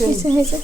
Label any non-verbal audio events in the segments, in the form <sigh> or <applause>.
হয়েছে হয়েছে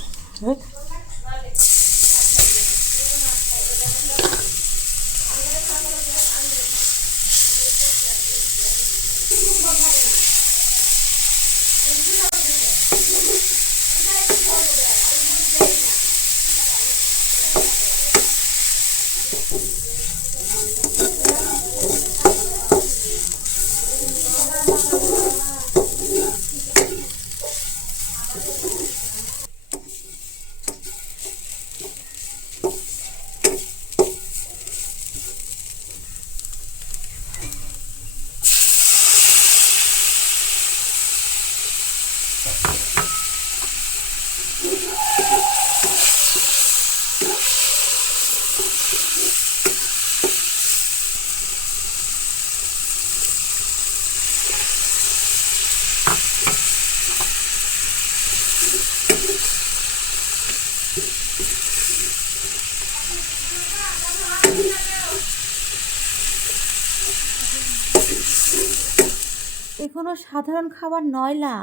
এ কোনো সাধারণ খাবার নয় নয়লা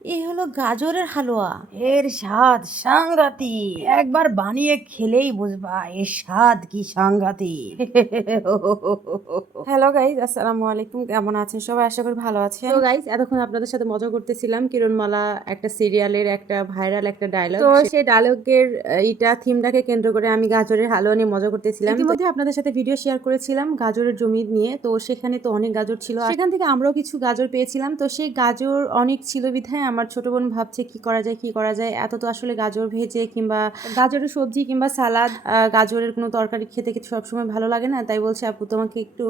এ হলো গাজরের হালুয়া। এর স্বাদ সাংঘাতিক। একবার বানিয়ে খেলেই বুঝবা এর স্বাদ কি সাংঘাতিক। <laughs> হ্যালো গাইজ আসসালামু আলাইকুম। কেমন আছেন? সবাই আশা করি ভালো আছেন। তো গাইজ এতক্ষণ আপনাদের সাথে মজা করতেছিলাম। কিরণমালা একটা সিরিয়ালের একটা ভাইরাল একটা ডায়লগ। তো সেই ডায়লগের এইটা থিমটাকে কেন্দ্র করে আমি গাজরের হালুয়া নিয়ে মজা করতেছিলাম। ইতিমধ্যে আপনাদের সাথে ভিডিও শেয়ার করেছিলাম গাজরের জমি নিয়ে। তো সেখানে তো অনেক গাজর ছিল। সেখান থেকে আমরাও কিছু গাজর পেয়েছিলাম। তো সেই গাজর অনেক ছিল বিধায় আমার ছোট বোন ভাবছে কি করা যায় কি করা যায়। এত তো আসলে গাজর ভেজে কিংবা গাজরের সবজি কিংবা সালাদ। গাজরের কোনো তরকারি খেতে কিন্তু সবসময় ভালো লাগে না? তাই বলছে আপু তোমাকে একটু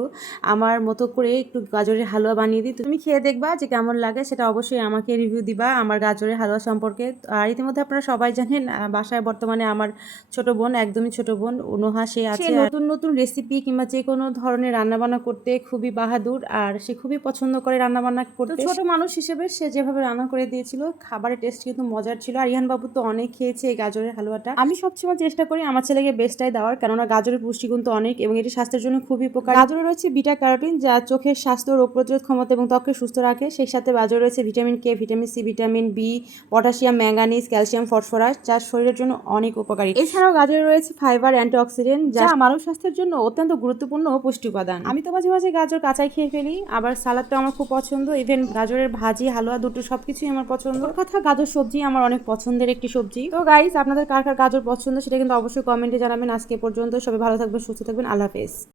আমার মতো করে একটু গাজরের হালুয়া বানিয়ে দিই। তুমি খেয়ে দেখবা যে কেমন লাগে সেটা অবশ্যই আমাকে রিভিউ দিবা আমার গাজরের হালুয়া সম্পর্কে। আর ইতিমধ্যে আপনারা সবাই জানেন বাসায় বর্তমানে আমার ছোট বোন একদমই ছোট বোন অনুহা সে আছে। নতুন নতুন রেসিপি কিংবা যে কোনো ধরনের রান্নাবান্না করতে খুবই বাহাদুর আর সে খুবই পছন্দ করে রান্নাবান্না করতে। ছোট মানুষ হিসেবে সে যেভাবে রান্না করে দিয়েছিল খাবারের টেস্ট কিন্তু মজার ছিল। আর ইহান বাবু তো অনেক খেয়েছে এই গাজরের হালুয়াটা। আমি সবসময় চেষ্টা করি আমার ছেলেকে বেস্টটাই দেওয়ার কেননা গাজরের পুষ্টিগুণ তো অনেক এবং এটি স্বাস্থ্যের জন্য খুবই উপকার। গাজরে রয়েছে বিটা ক্যারোটিন যা চোখের স্বাস্থ্য রোগ প্রতিরোধ ক্ষমতা এবং ত্বককে সুস্থ রাখে। সেই সাথে গাজরে রয়েছে vitamin K vitamin C vitamin B potassium manganese calcium phosphorus যা শরীরের জন্য অনেক উপকারী। এছাড়াও গাজরে রয়েছে ফাইবার অ্যান্টিঅক্সিডেন্ট যা মানব স্বাস্থ্যের জন্য অত্যন্ত গুরুত্বপূর্ণ পুষ্টি উপাদান। আমি তো মাঝে মাঝে গাজর কাঁচাই খেয়ে ফেলি আবার সালাদটা আমার খুব পছন্দ। ইভেন গাজরের ভাজি হালুয়া দুটো সবকিছুই আমার পছন্দ? কথা গাজর সবজি আমার অনেক পছন্দের একটি সবজি। তো গাইস আপনাদের কার কার গাজর পছন্দ সেটা কিন্তু অবশ্যই কমেন্টে জানাবেন। আজকে পর্যন্ত সবাই ভালো থাকবেন, সুস্থ থাকবেন। আল্লাহ হাফেজ।